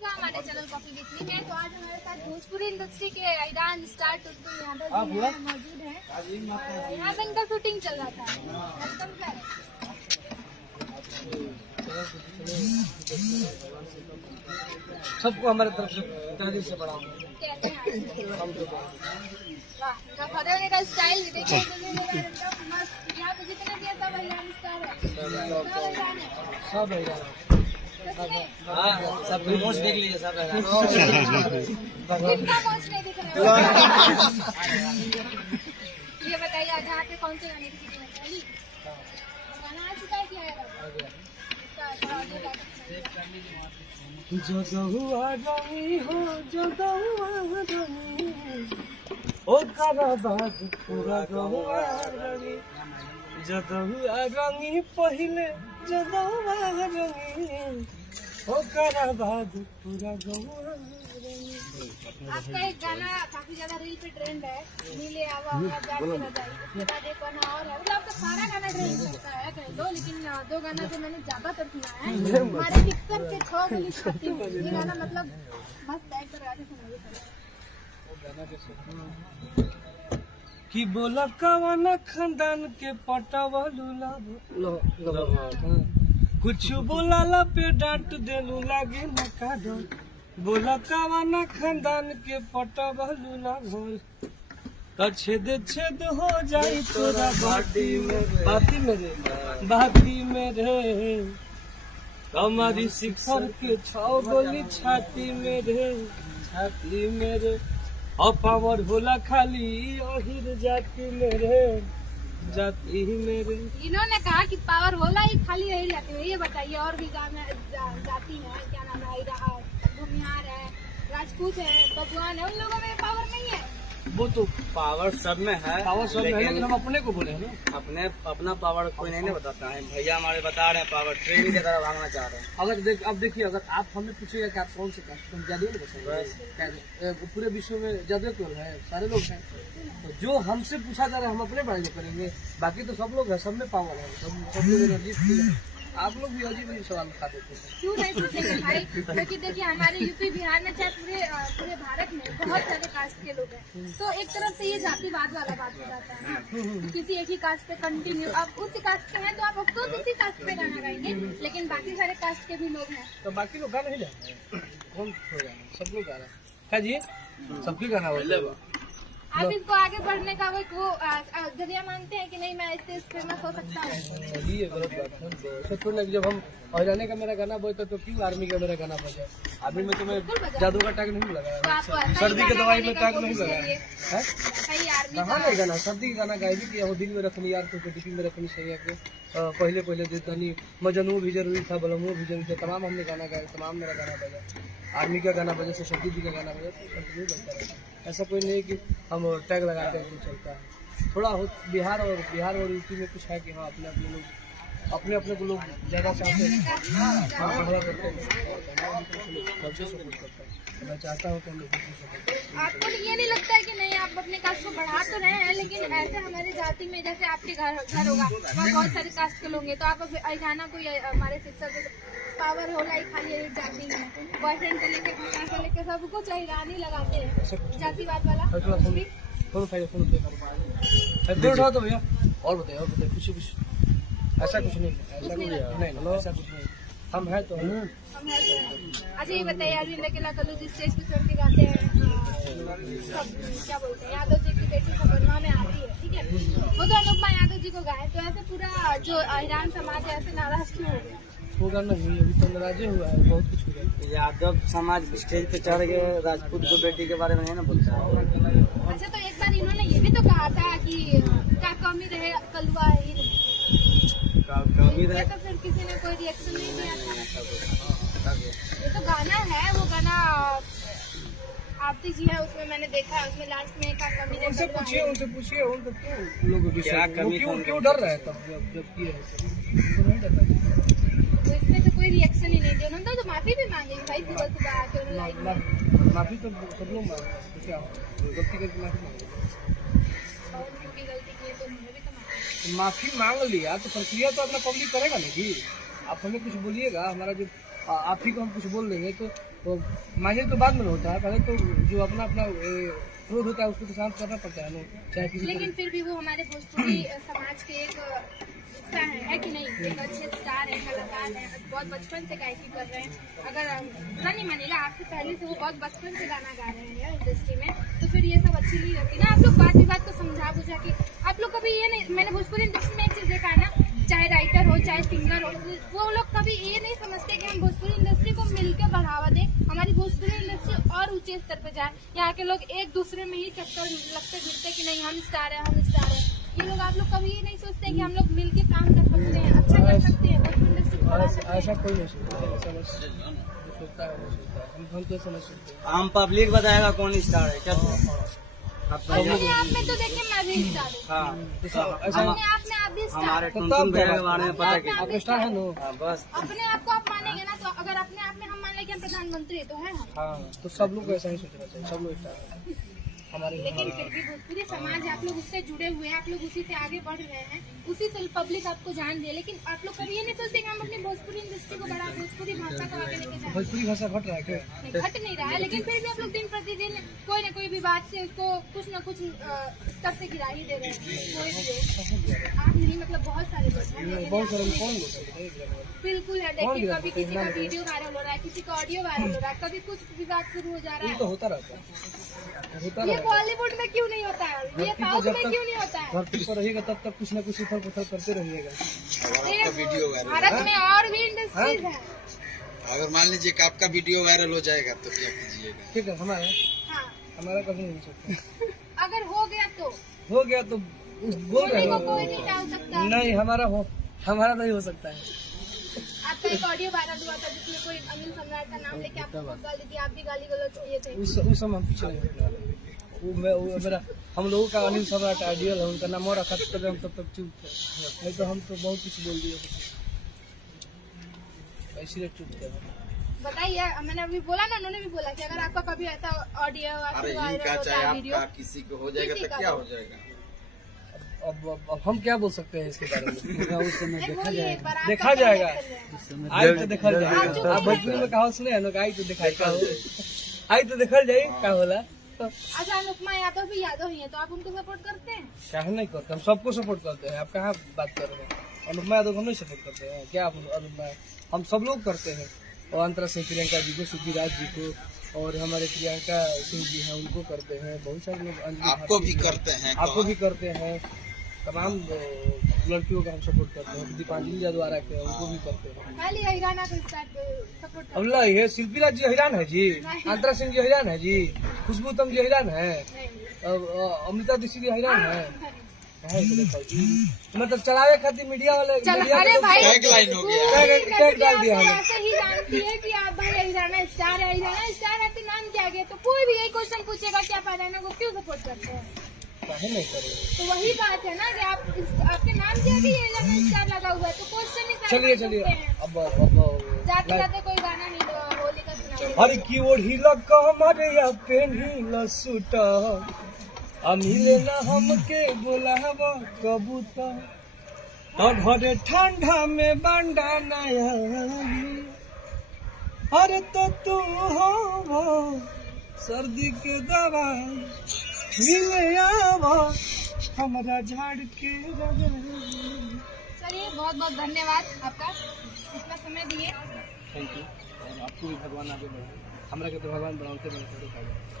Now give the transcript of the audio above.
स्वागत है हमारे चैनल कॉफी विथ में। तो आज हमारे साथ भोजपुरी इंडस्ट्री के ईरान स्टार टुटू यादव जी मौजूद हैं। यहाँ पे इनका शूटिंग चल रहा था। सबको हमारे तरफ से तहदीर से बढ़ाओ। खड़े का स्टाइल देखिए, यहाँ पे जितने भी सब ईरान स्टार है, सब है हाँ, सब पहुँच देख लीजिए सब है। पहुँच नहीं दिख रहे। ये बताइए आज यहाँ पे कौन से गाने की शूटिंग है? गाना आ चुका है क्या? जदहुआ रंगी हो जदहुआ रंगी ओकरा बाद पूरा गहुआ रंगी जदहुआ रंगी पहले जदहुआ रंगी ओकरा बाद पूरा गहुआ रंगी। आपका एक गाना काफी ज्यादा रील पे ट्रेंड है, नीले आवा जाके बताइए। उसके बाद एक गाना और है, मतलब आपका सारा गाना ट्रेंड करता है कह दो, लेकिन दो गाना जो मैंने ज्यादातर सुना है हमारे पिक्चर के 6 गली छाती में, ये गाना मतलब मस्त बैठ कर आके सुनाइए। कि बोला कवाना खानदान के पटावलू कुछ बोला पे डांट देलू लागे न काडो बोला कवाना खानदान के पटावलू लागल तो छेद हो जाई तोरा बाती में रे हमारी शिखर के 6 गोली छाती में रे और पावर होला खाली अहिर जाति मेरे इन्होंने कहा कि पावर होला ही खाली यही जाती है। ये बताइए और भी गाना जाति है, क्या नाम है, भूमिहार है, राजपूत है, बबुआन है, उन लोगों में पावर नहीं है। वो तो पावर सब में है, लेकिन हम अपने को बोले हैं ना, अपना पावर कोई नहीं बताता है। भैया हमारे बता रहे हैं पावर ट्रेन की तरह भागना चाह रहे हैं। अगर अब देखिए, अगर आप हमें पूछिएगा कि आप कौन से कास्ट, हम जादू नहीं बताएंगे। पूरे विश्व में जादू क्यों है, सारे लोग हैं। तो जो हमसे पूछा जा रहा है हम अपने बारे में करेंगे, बाकी तो सब लोग है, सब में पावर है, सब लोग एनर्जी। आप लोग भी अजीब अजीब सवाल उठा देते हैं। क्यों नहीं पूछेंगे भाई, क्योंकि देखिए हमारे यूपी बिहार में चाहे पूरे भारत में बहुत सारे कास्ट के लोग हैं, तो एक तरफ से ये जातिवाद वाला बात हो जाता है ना, किसी एक ही कास्ट पे कंटिन्यू। आप उसी कास्ट के हैं तो आप अफसोस उसी कास्ट पे गाना गाएंगे, लेकिन बाकी सारे कास्ट के भी लोग हैं तो बाकी लोग गाना ही जाते हैं। कौन छोड़ रहा है, सब लोग गा रहे हैं जी, सबकी गाना हो। आप इसको आगे बढ़ने का वो जरिया मानते हैं कि नहीं, मैं इससे फेमस हो सकता हूँ? ये गलत बात है। तो ना जब हम हरियाणा का मेरा गाना बजता तो क्यों आर्मी का मेरा गाना बजा? आर्मी में तो मैं जादू का टैग नहीं लगाया, सर्दी के दवाई में टैग नहीं लगाया। कहाँ नहीं गाना, सर्दी का गाना गाएगी कि वो दिन में रखनी यार, तो डिपी में रखनी सही है। पहले देतानी मजनू भी जरूरी था, बलमू भी जरूरी था, तमाम हमने गाना गाया, तमाम मेरा गाना बजा। आर्मी का गाना बजा से शक्ति जी का गाना बजा, कंटिन्यू बजता रहता। ऐसा कोई नहीं कि हम टैग लगाते हैं चलता है। थोड़ा हो बिहार और यूपी में कुछ है कि हाँ अपने को लोग ज्यादा चाहते हैं, मैं चाहता हूँ कि आपको ये नहीं लगता है कि नहीं आप अपने कास्ट को बढ़ा तो रहे हैं, लेकिन ऐसे हमारी जाति में जैसे आपके घर होगा वहाँ बहुत सारे कास्ट के लोग हैं, तो आप अचानक कोई हमारे शिक्षक पावर होला ही खाली एक जाति में, बॉयफ्रेंड से लेके खाना से लेके सबको ईरानी लगाते हैं, जातिवाद वाला। उठाओ तो भैया, और बताइए कुछ ऐसा कुछ नहीं, ऐसा कुछ नहीं, हम है तो अच्छा ये बताइए, अरविंद अकेला कल्लू जिस स्टेज पे चढ़ के गाते हैं, क्या बोलते हैं, यादव जी की बेटी खबरमा में आती है, ठीक है, वो तो अनुपमा यादव जी को गाए, तो ऐसे पूरा जो ईरान समाज है ऐसे नाराज क्यों हो गया? होगा नहीं, अभी तो नाराजे हुआ है, बहुत कुछ हुआ। यादव समाज स्टेज पे चढ़ गए, राजपूत को बेटी के बारे में नहीं ना बोलता है। अच्छा, तो एक बार इन्होंने ये भी तो कहा था कि क्या कमी रहे कलुआ ही कमी रहे, तो फिर किसी ने कोई रिएक्शन नहीं दिया था। ये तो गाना है, वो गाना आपती जी है, उसमें मैंने देखा, उसमें लास्ट में क्या कमी रहे। उनसे पूछिए उनको क्यों लोग क्यों डर रहे हैं तब जब किए तो इसमें तो कोई रिएक्शन ही नहीं दिया उन्होंने, तो माफी भी मांगी भाई सुबह आके लाइव। माफी तो सब लोग मांगे, क्या गलती करके माफी मांगे, गलती की तो मुझे भी तो माफी मांग लिया, तो प्रक्रिया तो अपना पब्लिक करेगा नहीं। आप हमें कुछ बोलिएगा, हमारा जो आप ही को हम कुछ बोल देंगे तो तो मांगे तो बाद में होता है, पहले तो जो अपना अपना क्रोध होता है उसको तो शांत करना पड़ता है ना, चाहे किसी लेकिन फिर भी वो हमारे भोजपुरी समाज के एक हिस्सा है कि नहीं? एक अच्छे स्टार है, कलाकार है, बहुत बचपन से गायकी कर रहे हैं। अगर बुरा नहीं मानेगा, आपसे पहले से वो बहुत बचपन से गाना गा रहे हैं इंडस्ट्री में, तो फिर ये सब अच्छी नहीं लगती ना। आप लोग बात विवाद को समझा बुझा के, आप लोग कभी ये नहीं, मैंने भोजपुरी इंडस्ट्री में एक चीज देखा है ना, चाहे राइटर हो चाहे सिंगर हो, वो लोग कभी ये नहीं समझते कि हम भोजपुरी इंडस्ट्री को मिलकर बढ़ावा दें, हमारी भोजपुरी इंडस्ट्री और ऊंचे स्तर पे जाए। यहाँ के लोग एक दूसरे में ही चक्कर लगते फिरते कि नहीं हम स्टार है, हम स्टार है। ये लोग, आप लोग कभी ये नहीं सोचते कि हम लोग मिलके काम कर सकते हैं, अच्छा कर सकते हैं, भोजपुरी इंडस्ट्री को बढ़ा सकते हैं? ऐसा कोई नहीं सोचता है, ऐसा बस जो सोचता है वो सोचता है, हम तो समझ सकते हैं। हम पब्लिक बताएगा कौन स्टार है क्या? अपने आप में तो देखिए मैं भी स्टार हूँ, हाँ, ऐसा अपने आप में आप भी स्टार हमारे हैं। टुनटुन भैया के बारे में पता आप क्या? स्टार है नो। हाँ, बस अपने आप को आप मानेंगे ना, तो अगर अपने आप में हम मान लें कि हम प्रधानमंत्री हैं, तो है हम। हाँ, तो सब लोग को ऐसा ही सोचना चाहिए, सब लोग स्टार है हमारे। लेकिन फिर भी भोजपुरी समाज, आप लोग उससे जुड़े हुए हैं, आप लोग उसी से आगे बढ़ रहे हैं, उसी से पब्लिक आपको जान दे। लेकिन आप लोग कभी ये नहीं सोचते कि हम अपनी भोजपुरी इंडस्ट्री को बढ़ा, भोजपुरी भाषा को आगे लेके जाए? भोजपुरी भाषा घट रहा है क्या? नहीं, घट नहीं रहा है, लेकिन फिर भी आप लोग दिन प्रतिदिन कोई न कोई विवाद से उसको कुछ न कुछ स्तर से गिरा ही दे रहे हैं। कोई भी हो, आप नहीं, मतलब बहुत सारे लोग हैं। बहुत सारे कौन लोग हैं? बिल्कुल है, देखिए कभी किसी का वीडियो वायरल हो रहा है, किसी का ऑडियो वायरल हो रहा है, कभी कुछ विवाद शुरू हो जा रहा ये है। तो होता रहता है, होता ये रहता है। बॉलीवुड में क्यों नहीं होता है? ये साउथ में क्यों नहीं होता है? धरती पर रहेगा तब तक कुछ न कुछ उथल पुथल करते रहिएगा। भारत में और भी इंडस्ट्रीज है। अगर मान लीजिए कि आपका वीडियो वायरल हो जाएगा तो क्या कीजिएगा? ठीक है, हाँ, हमारा कभी नहीं हो सकता। अगर हो गया तो हो गया तो बोल रहे बोलने को हो। कोई नहीं टाल सकता। नहीं, हमारा नहीं हो सकता है। आपका एक ऑडियो वायरल हुआ था जिसमें कोई अनिल सम्राट का नाम लेके आपको गाली दी, आप भी गाली गलौज किए थे। उस समय हम पीछे नहीं हटने वाले। वो मेरा, हम लोगों का अनिल सम्राट आइडियल है, उनका नाम और रखा तब हम तब तक चुप थे, नहीं तो हम तो बहुत कुछ बोल दिए, इसीलिए चुप थे। बताइए, मैंने अभी बोला ना, उन्होंने भी बोला कि अगर आपका कभी ऐसा ऑडियो अरे वायरल इनका होता चाहे है वीडियो, आपका किसी को हो जाएगा किसी तो का क्या हो। हो जाएगा? अब हम क्या बोल सकते हैं इसके बारे में? उस समय नहीं, देखा बोलिए, जाएगा, पर आप देखा कब जाएगा, रिएक्ट कर रहे हैं? आई तो देखा आप जाएगा। जो आप भोजपुरी में कहा सुने हैं ना, आई तो देखा का हो, आई तो देखा जाए क्या होला। तो अच्छा, अनुपमा यादव भी यादव ही है, तो आप उनको सपोर्ट करते हैं? क्या नहीं करते, हम सबको सपोर्ट करते हैं। आप कहाँ बात कर रहे हैं? अनुपमा यादव को हम नहीं सपोर्ट करते हैं क्या? आप अनुपमा, हम सब लोग करते हैं। और अंतरा से प्रियंका जी को, सिद्धिराज जी को, और हमारे प्रियंका सिंह जी हैं उनको करते हैं। बहुत सारे लोग, अंजलि आपको भारती भी जी, करते हैं? आपको भी करते हैं। तमाम लड़कियों का हम सपोर्ट करते हैं। दीपांजलि यादव के हैं, उनको भी करते हैं। खाली हिराना को सपोर्ट करते अल्लाह, ये शिल्पीराज जी हैरान है जी, अंतरा सिंह जी हैरान है जी, खुशबू उत्तम जी हैरान है, हैं? अमृता दीक्षित जी हैरान है। मतलब चलावे खातिर मीडिया वाले, चल, मीडिया अरे के भाई, टैग लाइन हो गया। टैग डाल दिया आपको हमें। ऐसे ही जानती है कि आप भाई हिराना स्टार है, हिराना स्टार है तो नाम क्या गया, तो कोई भी यही क्वेश्चन पूछेगा कि आप हिराना को क्यों सपोर्ट करते हैं? काहे नहीं करेंगे? तो वही बात है ना कि आप आपके नाम के आगे ये हिराना स्टार लगा हुआ है, तो क्वेश्चन ही सारे चलिए पूछते चलिए, हैं। अब जाते जाते कोई गाना नहीं तो होली का सुनाइए। हर की ओढ़ी लग हमारे या पेन्ही लसूटा, मिले ना हमके बोलावा कबूतर, तो घरे ठंडा में बंडा नया, अरे तो तू हो सर्दी के दवा मिले आवा हमारा झाड़ के रगड़। चलिए, बहुत बहुत धन्यवाद आपका, इतना समय दिए। Thank you. और आपको भी भगवान आगे बढ़ाए, हमरा के तो भगवान बनाते बनाते